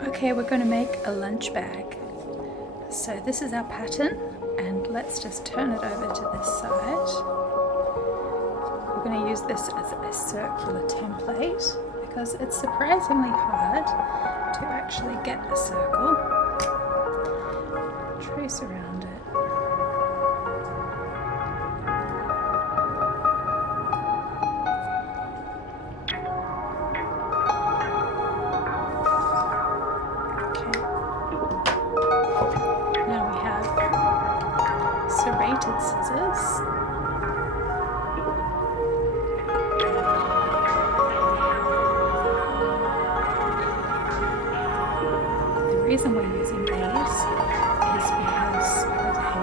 Okay, we're going to make a lunch bag. So this is our pattern, and let's just turn it over to this side. We're going to use this as a circular template because it's surprisingly hard to actually get a circle. Trace around it. Serrated scissors. The reason we're using these is because they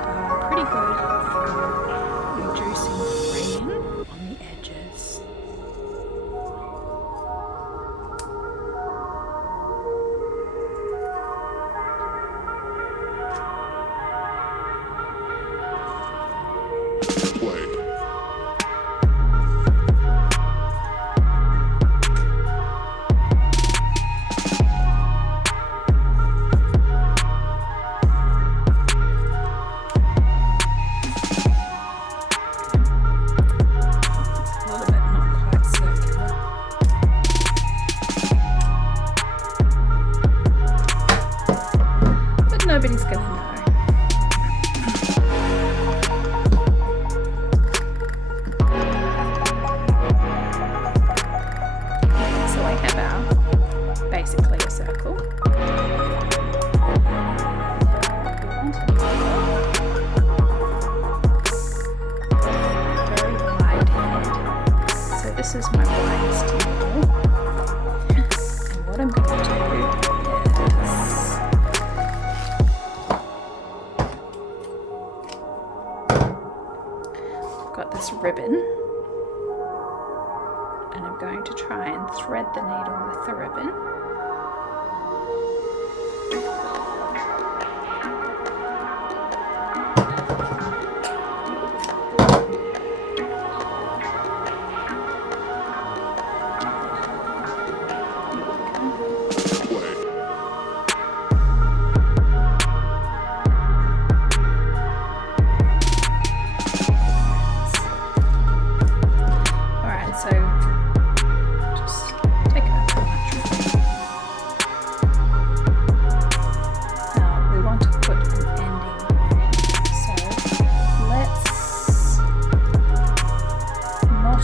are pretty good for reducing fraying on the edges. Nobody's gonna know. So I have our basically a circle. Very wide head. So this is my widest needle. And what I'm going to do is got this ribbon, and I'm going to try and thread the needle with the ribbon.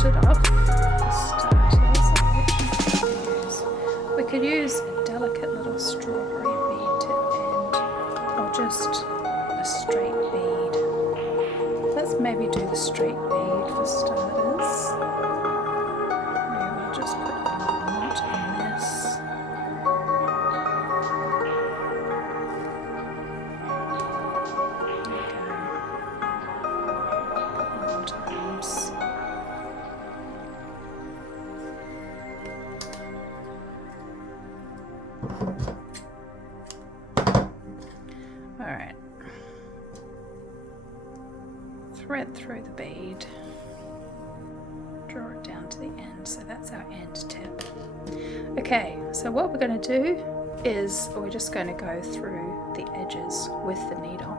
It off for starters. We could use a delicate little strawberry bead to end, or just a straight bead. Let's maybe do the straight bead for starters. Maybe we'll just put a knot in this. Alright, thread through the bead, draw it down to the end, so that's our end tip. Okay, so what we're going to do is we're just going to go through the edges with the needle.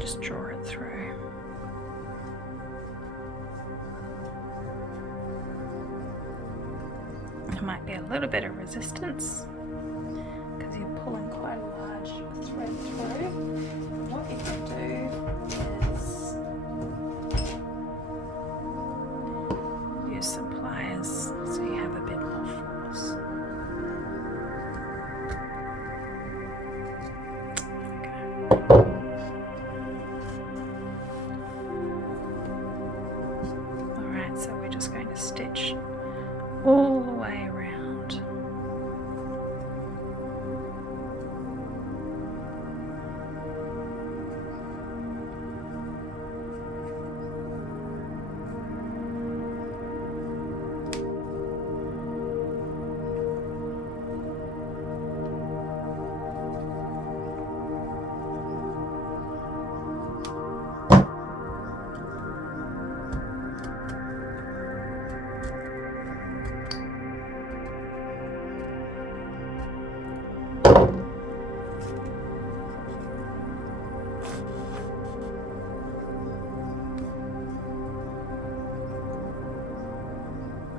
Just draw it through. There might be a little bit of resistance because you're pulling quite a large thread through. What you can do is use some pliers so you have a bit more force. So we're just going to stitch all the way around.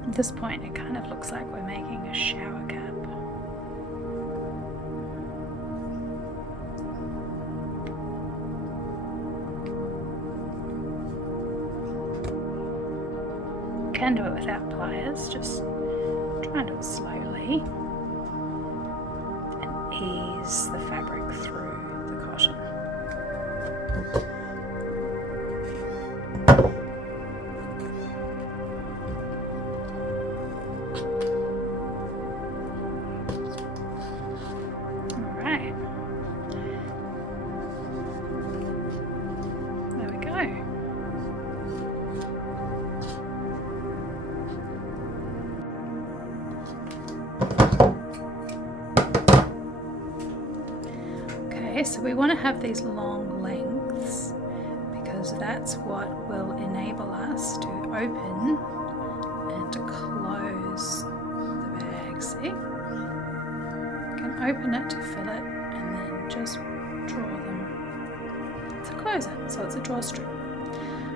At this point it kind of looks like we're making a shower cap. Can do it without pliers, just try and do it slowly and ease the fabric through the cotton. Alright, there we go. So we want to have these long lengths because that's what will enable us to open and to close the bag. See? You can open it to fill it and then just draw them to close it. So it's a drawstring.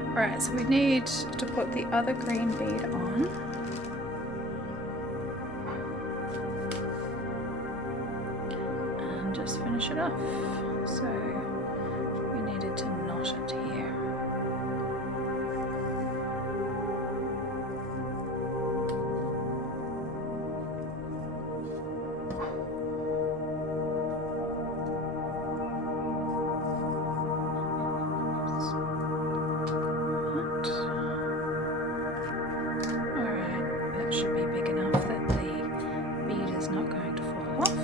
Alright, so we need to put the other green bead on. And just finish it off. So we needed to knot it here. Alright, that should be big enough that the bead is not going to fall off.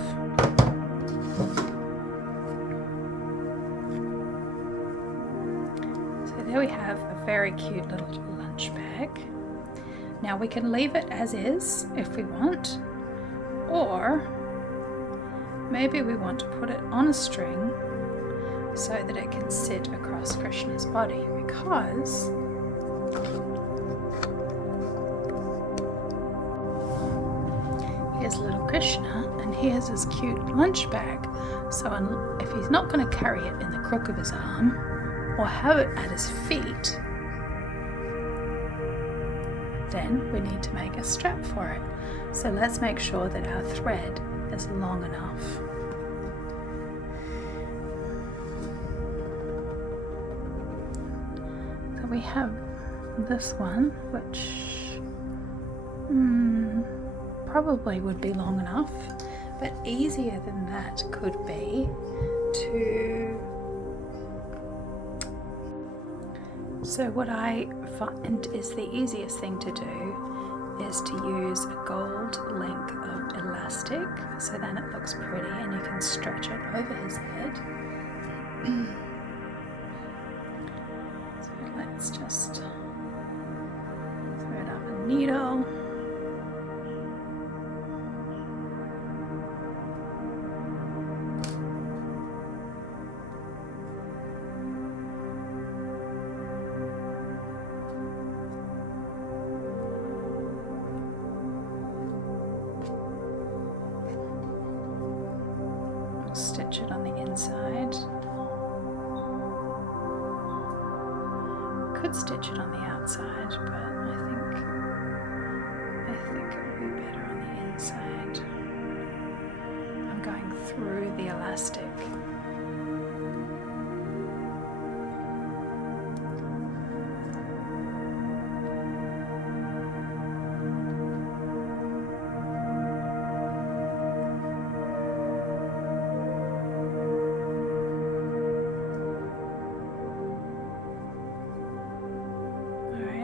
There we have a very cute little lunch bag. Now we can leave it as is if we want, or maybe we want to put it on a string so that it can sit across Krishna's body, because here's little Krishna and here's his cute lunch bag. So if he's not going to carry it in the crook of his arm, or have it at his feet, then we need to make a strap for it. So let's make sure that our thread is long enough. So we have this one, which probably would be long enough, but easier than that could be to... So what I find is the easiest thing to do is to use a gold length of elastic, so then it looks pretty and you can stretch it over his head. So let's just thread up a needle. Stitch it on the inside. Could stitch it on the outside, but I think it would be better on the inside. I'm going through the elastic.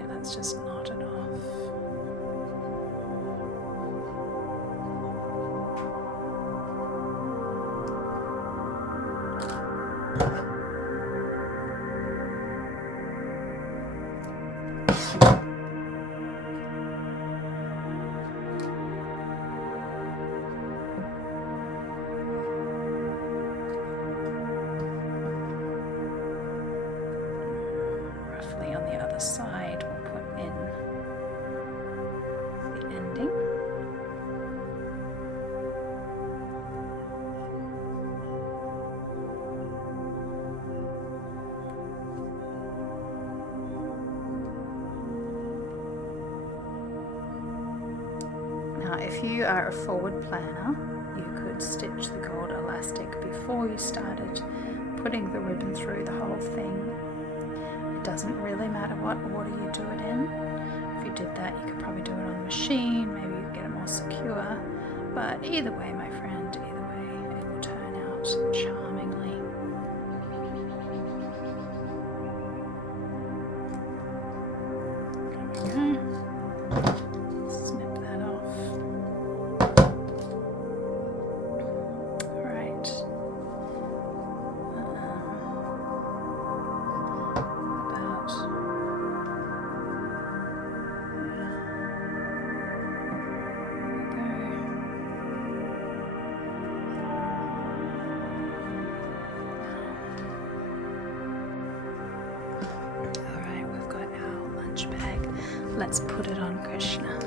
Let's just knot it off. Roughly on the other side, we'll put in Now, if you are a forward planner, you could stitch the gold elastic before you started putting the ribbon through the whole thing. It doesn't really matter what order you do it in. If you did that, you could probably do it on the machine, maybe you get it more secure. But either way, my friend, either way, it will turn out charmingly. There we go. Snip that off. Right. About Alright, we've got our lunch bag. Let's put it on Krishna.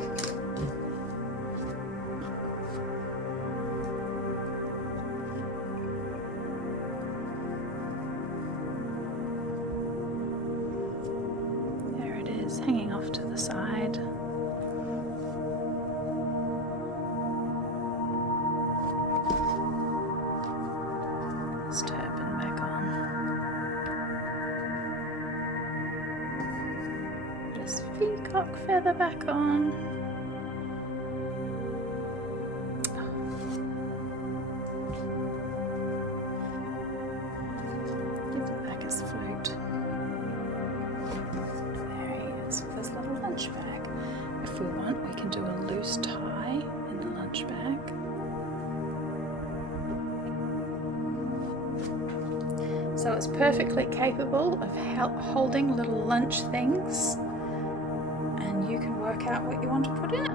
There it is, hanging off to the side. This turban back on. This peacock feather back on. Give it back his flute. There he is with his little lunch bag. If we want, we can do a loose tie in the lunch bag. So it's perfectly capable of holding little lunch things, and you can work out what you want to put in it.